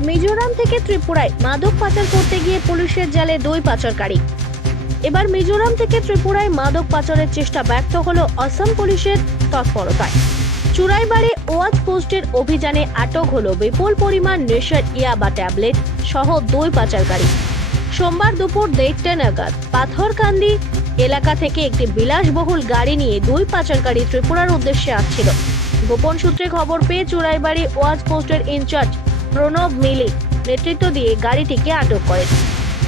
থেকে ত্রিপুরায় মাদক পাচার করতে গিয়ে পুলিশের জালে দুই পাচারকারী। এবার মিজোরাম থেকে ত্রিপুরায় মাদক পাচারের চেষ্টা ব্যর্থ হলো আসাম পুলিশের তৎপরতায়। চুরাইবাড়ি ওয়াচ পোস্টের অভিযানে আটক হলো বিপুল পরিমাণ নেশার ইয়াবা ট্যাবলেট সহ দুই পাচারকারী। সোমবার দুপুর দেড়টা নাগাদ পাথরকান্দি এলাকা থেকে একটি বিলাসবহুল গাড়ি নিয়ে দুই পাচারকারী ত্রিপুরার উদ্দেশ্যে আসছিল। গোপন সূত্রে খবর পেয়ে চুরাইবাড়ি ওয়াচ পোস্টের ইনচার্জ প্রণব মিলি নেতৃত্ব দিয়ে গাড়িটিকে আটক করেন।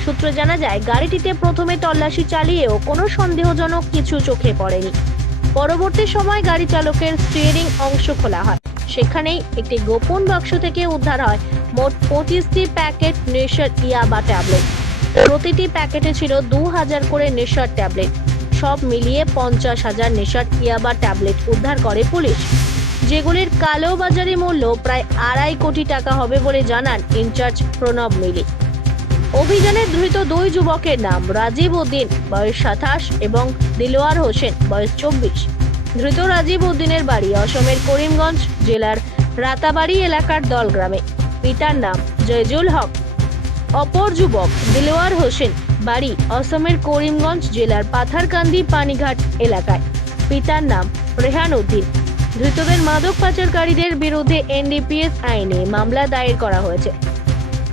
সূত্রে জানা যায়, গাড়িটিতে প্রথমে তল্লাশি চালিয়েও কোনো সন্দেহজনক কিছু চোখে পড়েনি। পরবর্তী সময় গাড়ি চালকের স্টিয়ারিং অংশ খোলা হয়। সেখানেই একটি গোপন বাক্স থেকে উদ্ধার হয় মোট পঁচিশটি প্যাকেট নেশার ইয়াবা ট্যাবলেট। প্রতিটি প্যাকেটে ছিল দু হাজার করে নেশার ট্যাবলেট। সব মিলিয়ে পঞ্চাশ হাজার নেশার ইয়াবা ট্যাবলেট উদ্ধার করে পুলিশ। যেগুলির কালোবাজারি মূল্য প্রায় আড়াই কোটি টাকা হবে বলে জানান ইনচার্জ প্রণব মিলি। অভিযানে ধৃত দুই যুবকের নাম রাজীব উদ্দিন, বয়স সাতাশ, এবং দিলোয়ার হোসেন, বয়স চব্বিশ। ধৃত রাজীব উদ্দিনের বাড়ি অসমের করিমগঞ্জ জেলার রাতাবাড়ি এলাকার দলগ্রামে। পিতার নাম জয়জুল হক। অপর যুবক দিলোয়ার হোসেন, বাড়ি অসমের করিমগঞ্জ জেলার পাথারকান্দি পানিঘাট এলাকায়। পিতার নাম রেহান উদ্দিন। ধৃতদের মাদক পাচারকারীদের বিরুদ্ধে এনডিপিএস আইনে মামলা দায়ের করা হয়েছে।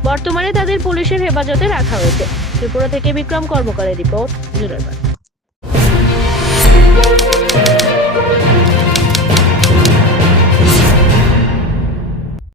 বর্তমানে তাদের পুলিশের হেফাজতে রাখা হয়েছে। ত্রিপুরা থেকে বিক্রম কর্মকারের রিপোর্ট জুরারবাদ